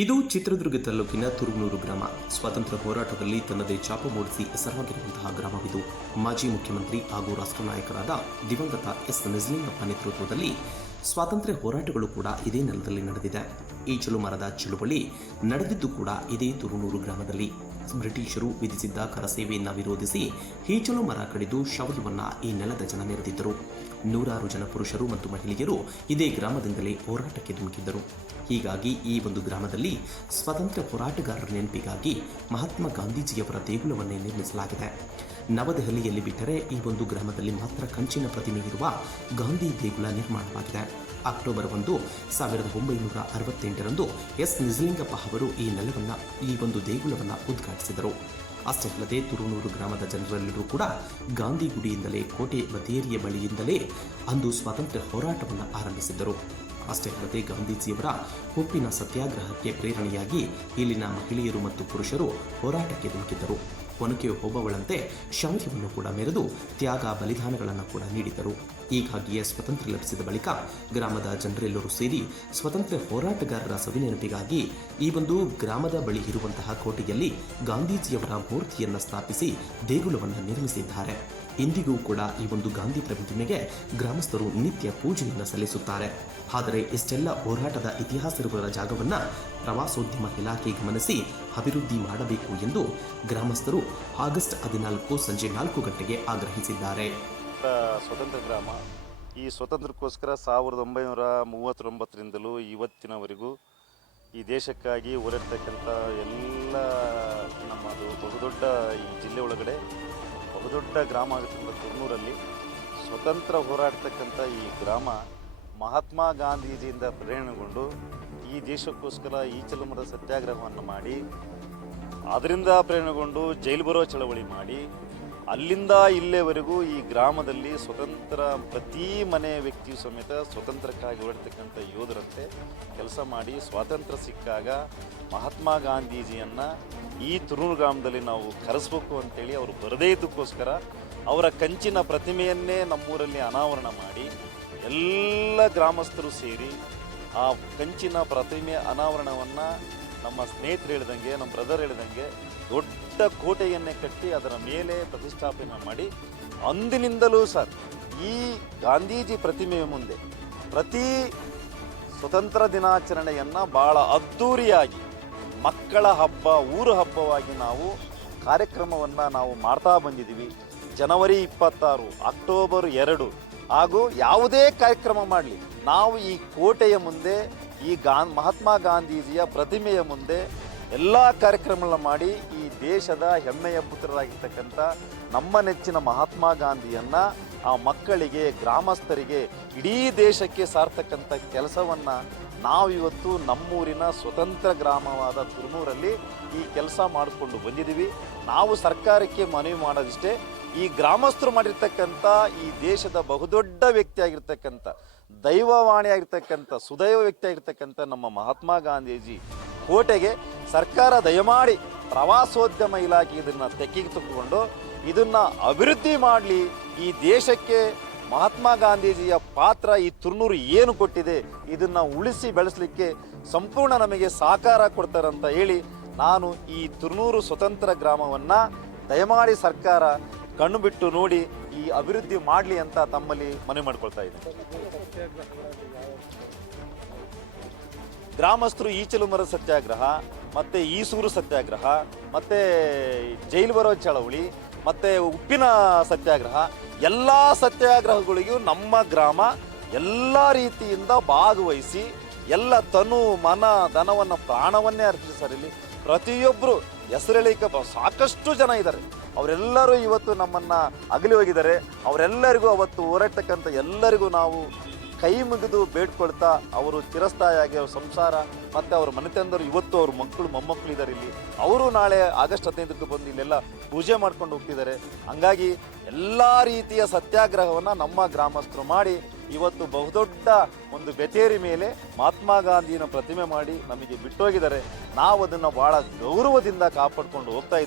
ಇದು ಚಿತ್ರದುರ್ಗ ತಾಲೂಕಿನ ತುರುಗನೂರು ಗ್ರಾಮ. ಸ್ವಾತಂತ್ರ್ಯ ಹೋರಾಟದಲ್ಲಿ ತನ್ನದೇ ಛಾಪು ಮೂಡಿಸಿ ಹೆಸರಾಗಿರುವಂತಹ ಗ್ರಾಮವಿದು. ಮಾಜಿ ಮುಖ್ಯಮಂತ್ರಿ ಹಾಗೂ ರಾಷ್ಟ್ರ ನಾಯಕರಾದ ದಿವಂಗತ ಎಸ್ ನಿಜಲಿಂಗಪ್ಪ ನೇತೃತ್ವದಲ್ಲಿ ಸ್ವಾತಂತ್ರ್ಯ ಹೋರಾಟಗಳು ಕೂಡ ಇದೇ ನೆಲದಲ್ಲಿ ನಡೆದಿದೆ. ಈಚಲು ಮರದ ಚಳುವಳಿ ನಡೆದಿದ್ದು ಕೂಡ ಇದೇ ತುರುಗನೂರು ಗ್ರಾಮದಲ್ಲಿ. ಬ್ರಿಟಿಷರು ವಿಧಿಸಿದ್ದ ಕರಸೇವೆಯನ್ನ ವಿರೋಧಿಸಿ ಈಚಲು ಮರ ಕಡಿದು ಶೌರ್ಯವನ್ನ ಈ ನೆಲದ ಜನ ಮೆರೆದಿದ್ದರು. ನೂರಾರು ಜನ ಪುರುಷರು ಮತ್ತು ಮಹಿಳೆಯರು ಇದೇ ಗ್ರಾಮದಿಂದಲೇ ಹೋರಾಟಕ್ಕೆ ಧುಮುಕಿದ್ದರು. ಹೀಗಾಗಿ ಈ ಒಂದು ಗ್ರಾಮದಲ್ಲಿ ಸ್ವಾತಂತ್ರ್ಯ ಹೋರಾಟಗಾರರ ನೆನಪಿಗಾಗಿ ಮಹಾತ್ಮ ಗಾಂಧೀಜಿಯವರ ದೇಗುಲವನ್ನೇ ನಿರ್ಮಿಸಲಾಗಿದೆ. ನವದೆಹಲಿಯಲ್ಲಿ ಬಿಟ್ಟರೆ ಈ ಒಂದು ಗ್ರಾಮದಲ್ಲಿ ಮಾತ್ರ ಕಂಚಿನ ಪ್ರತಿಮೆ ಇರುವ ಗಾಂಧಿ ದೇಗುಲ ನಿರ್ಮಾಣವಾಗಿದೆ. ಅಕ್ಟೋಬರ್ 1, 1968ರಂದು ಎಸ್ ನಿಜಲಿಂಗಪ್ಪ ಅವರು ಈ ಒಂದು ದೇಗುಲವನ್ನು ಉದ್ಘಾಟಿಸಿದರು. ಅಷ್ಟೇ ಅಲ್ಲದೆ ತುರುಗನೂರು ಗ್ರಾಮದ ಜನರೆಲ್ಲರೂ ಕೂಡ ಗಾಂಧಿ ಗುಡಿಯಿಂದಲೇ ಕೋಟೆ ಬತೇರಿಯ ಬಳಿಯಿಂದಲೇ ಅಂದು ಸ್ವಾತಂತ್ರ್ಯ ಹೋರಾಟವನ್ನು ಆರಂಭಿಸಿದ್ದರು. ಅಷ್ಟೇ ಅಲ್ಲದೆ ಗಾಂಧೀಜಿಯವರ ಉಪ್ಪಿನ ಸತ್ಯಾಗ್ರಹಕ್ಕೆ ಪ್ರೇರಣೆಯಾಗಿ ಇಲ್ಲಿನ ಮಹಿಳೆಯರು ಮತ್ತು ಪುರುಷರು ಹೋರಾಟಕ್ಕೆ ಧುಮುಕಿದ್ದರು. ಒನಕೆ ಓಬವ್ವಳಂತೆ ಶೌರ್ಯವನ್ನು ಕೂಡ ಮೆರೆದು ತ್ಯಾಗ ಬಲಿದಾನಗಳನ್ನು ಕೂಡ ನೀಡಿದರು. ಹೀಗಾಗಿಯೇ ಸ್ವಾತಂತ್ರ್ಯ ಲಭಿಸಿದ ಬಳಿಕ ಗ್ರಾಮದ ಜನರೆಲ್ಲರೂ ಸೇರಿ ಸ್ವಾತಂತ್ರ್ಯ ಹೋರಾಟಗಾರರ ಸವಿನೆನಪಿಗಾಗಿ ಈ ಒಂದು ಗ್ರಾಮದ ಬಳಿ ಇರುವಂತಹ ಕೋಟೆಯಲ್ಲಿ ಗಾಂಧೀಜಿಯವರ ಮೂರ್ತಿಯನ್ನು ಸ್ಥಾಪಿಸಿ ದೇಗುಲವನ್ನು ನಿರ್ಮಿಸಿದ್ದಾರೆ. ಇಂದಿಗೂ ಕೂಡ ಈ ಒಂದು ಗಾಂಧಿ ಪ್ರತಿಮೆಗೆ ಗ್ರಾಮಸ್ಥರು ನಿತ್ಯ ಪೂಜೆಯನ್ನು ಸಲ್ಲಿಸುತ್ತಾರೆ. ಆದರೆ ಇಷ್ಟೆಲ್ಲ ಹೋರಾಟದ ಇತಿಹಾಸ ಇರುವ ಜಾಗವನ್ನು ಪ್ರವಾಸೋದ್ಯಮ ಇಲಾಖೆ ಗಮನಿಸಿ ಅಭಿವೃದ್ಧಿ ಮಾಡಬೇಕು ಎಂದು ಗ್ರಾಮಸ್ಥರು ಆಗಸ್ಟ್ 14 ಸಂಜೆ 4 ಗಂಟೆಗೆ ಆಗ್ರಹಿಸಿದ್ದಾರೆ. ಸ್ವತಂತ್ರ ಗ್ರಾಮ ಈ ಸ್ವಾತಂತ್ರ್ಯಕ್ಕೋಸ್ಕರ 1939ರಿಂದಲೂ ಇವತ್ತಿನವರೆಗೂ ಈ ದೇಶಕ್ಕಾಗಿ ಹೋರಾಡ್ತಕ್ಕಂಥ ಎಲ್ಲ ನಮ್ಮದು ಬಹುದೊಡ್ಡ ಈ ಜಿಲ್ಲೆ ಒಳಗಡೆ ಬಹುದೊಡ್ಡ ಗ್ರಾಮ ಆಗಿರ್ತಕ್ಕಂಥ ತುರುಗನೂರಲ್ಲಿ ಸ್ವತಂತ್ರ ಹೋರಾಡ್ತಕ್ಕಂಥ ಈ ಗ್ರಾಮ ಮಹಾತ್ಮ ಗಾಂಧೀಜಿಯಿಂದ ಪ್ರೇರಣೆಗೊಂಡು ಈ ದೇಶಕ್ಕೋಸ್ಕರ ಈಚಲು ಮರದ ಸತ್ಯಾಗ್ರಹವನ್ನು ಮಾಡಿ ಅದರಿಂದ ಪ್ರೇರಣೆಗೊಂಡು ಜೈಲು ಬರೋ ಚಳವಳಿ ಮಾಡಿ ಅಲ್ಲಿಂದ ಇಲ್ಲೇವರೆಗೂ ಈ ಗ್ರಾಮದಲ್ಲಿ ಸ್ವತಂತ್ರ ಪ್ರತಿ ಮನೆ ವ್ಯಕ್ತಿಯು ಸಮೇತ ಸ್ವತಂತ್ರಕ್ಕಾಗಿ ಹೋರಾಡ್ತಕ್ಕಂಥ ಯೋಧರಂತೆ ಕೆಲಸ ಮಾಡಿ ಸ್ವಾತಂತ್ರ್ಯ ಸಿಕ್ಕಾಗ ಮಹಾತ್ಮ ಗಾಂಧೀಜಿಯನ್ನು ಈ ತುರುಗನೂರು ಗ್ರಾಮದಲ್ಲಿ ನಾವು ಕರೆಸ್ಬೇಕು ಅಂತೇಳಿ ಅವರು ಬರದೇ ಇದ್ದಕ್ಕೋಸ್ಕರ ಅವರ ಕಂಚಿನ ಪ್ರತಿಮೆಯನ್ನೇ ನಮ್ಮೂರಲ್ಲಿ ಅನಾವರಣ ಮಾಡಿ ಎಲ್ಲ ಗ್ರಾಮಸ್ಥರು ಸೇರಿ ಆ ಕಂಚಿನ ಪ್ರತಿಮೆ ಅನಾವರಣವನ್ನು ನಮ್ಮ ಸ್ನೇಹಿತರು ಹೇಳಿದಂಗೆ ನಮ್ಮ ಬ್ರದರ್ ಹೇಳಿದಂಗೆ ದೊಡ್ಡ ಕೋಟೆಯನ್ನೇ ಕಟ್ಟಿ ಅದರ ಮೇಲೆ ಪ್ರತಿಷ್ಠಾಪನೆ ಮಾಡಿ ಅಂದಿನಿಂದಲೂ ಸರ್ ಈ ಗಾಂಧೀಜಿ ಪ್ರತಿಮೆಯ ಮುಂದೆ ಪ್ರತಿ ಸ್ವತಂತ್ರ ದಿನಾಚರಣೆಯನ್ನು ಭಾಳ ಅದ್ಧೂರಿಯಾಗಿ ಮಕ್ಕಳ ಹಬ್ಬ ಊರು ಹಬ್ಬವಾಗಿ ನಾವು ಕಾರ್ಯಕ್ರಮವನ್ನು ನಾವು ಮಾಡ್ತಾ ಬಂದಿದ್ದೀವಿ. ಜನವರಿ 26, ಅಕ್ಟೋಬರ್ 2 ಹಾಗೂ ಯಾವುದೇ ಕಾರ್ಯಕ್ರಮ ಮಾಡಲಿ ನಾವು ಈ ಕೋಟೆಯ ಮುಂದೆ ಈ ಮಹಾತ್ಮ ಗಾಂಧೀಜಿಯ ಪ್ರತಿಮೆಯ ಮುಂದೆ ಎಲ್ಲ ಕಾರ್ಯಕ್ರಮಗಳನ್ನ ಮಾಡಿ ಈ ದೇಶದ ಹೆಮ್ಮೆಯ ಪುತ್ರರಾಗಿರ್ತಕ್ಕಂಥ ನಮ್ಮ ನೆಚ್ಚಿನ ಮಹಾತ್ಮ ಗಾಂಧಿಯನ್ನು ಆ ಮಕ್ಕಳಿಗೆ ಗ್ರಾಮಸ್ಥರಿಗೆ ಇಡೀ ದೇಶಕ್ಕೆ ಸಾರ್ತಕ್ಕಂಥ ಕೆಲಸವನ್ನು ನಾವಿವತ್ತು ನಮ್ಮೂರಿನ ಸ್ವತಂತ್ರ ಗ್ರಾಮವಾದ ತುರುಗನೂರಲ್ಲಿ ಈ ಕೆಲಸ ಮಾಡಿಕೊಂಡು ಬಂದಿದ್ದೀವಿ. ನಾವು ಸರ್ಕಾರಕ್ಕೆ ಮನವಿ ಮಾಡೋದಿಷ್ಟೇ, ಈ ಗ್ರಾಮಸ್ಥರು ಮಾಡಿರ್ತಕ್ಕಂಥ ಈ ದೇಶದ ಬಹುದೊಡ್ಡ ವ್ಯಕ್ತಿಯಾಗಿರ್ತಕ್ಕಂಥ ದೈವವಾಣಿಯಾಗಿರ್ತಕ್ಕಂಥ ಸುದೈವ ವ್ಯಕ್ತಿಯಾಗಿರ್ತಕ್ಕಂಥ ನಮ್ಮ ಮಹಾತ್ಮ ಗಾಂಧೀಜಿ ಕೋಟೆಗೆ ಸರ್ಕಾರ ದಯಮಾಡಿ ಪ್ರವಾಸೋದ್ಯಮ ಇಲಾಖೆ ಇದನ್ನು ತೆಗೆದುಕೊಂಡು ಇದನ್ನು ಅಭಿವೃದ್ಧಿ ಮಾಡಲಿ. ಈ ದೇಶಕ್ಕೆ ಮಹಾತ್ಮ ಗಾಂಧೀಜಿಯ ಪಾತ್ರ ಈ ತುರುಗನೂರು ಏನು ಕೊಟ್ಟಿದೆ ಇದನ್ನು ಉಳಿಸಿ ಬೆಳೆಸಲಿಕ್ಕೆ ಸಂಪೂರ್ಣ ನಮಗೆ ಸಹಕಾರ ಕೊಡ್ತಾರಂತ ಹೇಳಿ ನಾನು ಈ ತುರುಗನೂರು ಸ್ವತಂತ್ರ ಗ್ರಾಮವನ್ನು ದಯಮಾಡಿ ಸರ್ಕಾರ ಕಣ್ಣು ಬಿಟ್ಟು ನೋಡಿ ಈ ಅಭಿವೃದ್ಧಿ ಮಾಡಲಿ ಅಂತ ತಮ್ಮಲ್ಲಿ ಮನವಿ ಮಾಡ್ಕೊಳ್ತಾ ಇದ್ದೀನಿ. ಗ್ರಾಮಸ್ಥರು ಈಚಲು ಮರದ ಸತ್ಯಾಗ್ರಹ, ಮತ್ತು ಈಸೂರು ಸತ್ಯಾಗ್ರಹ, ಮತ್ತು ಜೈಲು ಬರೋ ಚಳವಳಿ, ಮತ್ತು ಉಪ್ಪಿನ ಸತ್ಯಾಗ್ರಹ, ಎಲ್ಲ ಸತ್ಯಾಗ್ರಹಗಳಿಗೂ ನಮ್ಮ ಗ್ರಾಮ ಎಲ್ಲ ರೀತಿಯಿಂದ ಭಾಗವಹಿಸಿ ಎಲ್ಲ ತನು ಮನ ಧನವನ್ನು ಪ್ರಾಣವನ್ನೇ ಅರ್ಪಿಸಲಿ. ಪ್ರತಿಯೊಬ್ಬರು ಹೆಸರೇಳಿಕೆ ಸಾಕಷ್ಟು ಜನ ಇದ್ದಾರೆ, ಅವರೆಲ್ಲರೂ ಇವತ್ತು ನಮ್ಮನ್ನು ಅಗಲಿ ಹೋಗಿದ್ದಾರೆ. ಅವರೆಲ್ಲರಿಗೂ ಅವತ್ತು ಹೋರಾಡ್ತಕ್ಕಂಥ ಎಲ್ಲರಿಗೂ ನಾವು ಕೈ ಮುಗಿದು ಬೇಡ್ಕೊಳ್ತಾ ಅವರು ಚಿರಸ್ಥಾಯಿಯಾಗಿ ಅವ್ರ ಸಂಸಾರ ಮತ್ತು ಅವ್ರ ಮನೆತಂದರು ಇವತ್ತು ಅವ್ರ ಮಕ್ಕಳು ಮೊಮ್ಮಕ್ಕಳು ಇದ್ದಾರೆ ಇಲ್ಲಿ. ಅವರು ನಾಳೆ ಆಗಸ್ಟ್ 15ಕ್ಕೆ ಬಂದು ಇಲ್ಲೆಲ್ಲ ಪೂಜೆ ಮಾಡ್ಕೊಂಡು ಹೋಗ್ತಿದ್ದಾರೆ. ಹಂಗಾಗಿ ಎಲ್ಲ ರೀತಿಯ ಸತ್ಯಾಗ್ರಹವನ್ನು ನಮ್ಮ ಗ್ರಾಮಸ್ಥರು ಮಾಡಿ ಇವತ್ತು ಬಹುದೊಡ್ಡ ಒಂದು ಬೆತೇರಿ ಮೇಲೆ ಮಹಾತ್ಮ ಗಾಂಧಿನ ಪ್ರತಿಮೆ ಮಾಡಿ ನಮಗೆ ಬಿಟ್ಟೋಗಿದ್ದಾರೆ. ನಾವು ಅದನ್ನು ಭಾಳ ಗೌರವದಿಂದ ಕಾಪಾಡ್ಕೊಂಡು ಹೋಗ್ತಾ ಇದ್ದೀವಿ.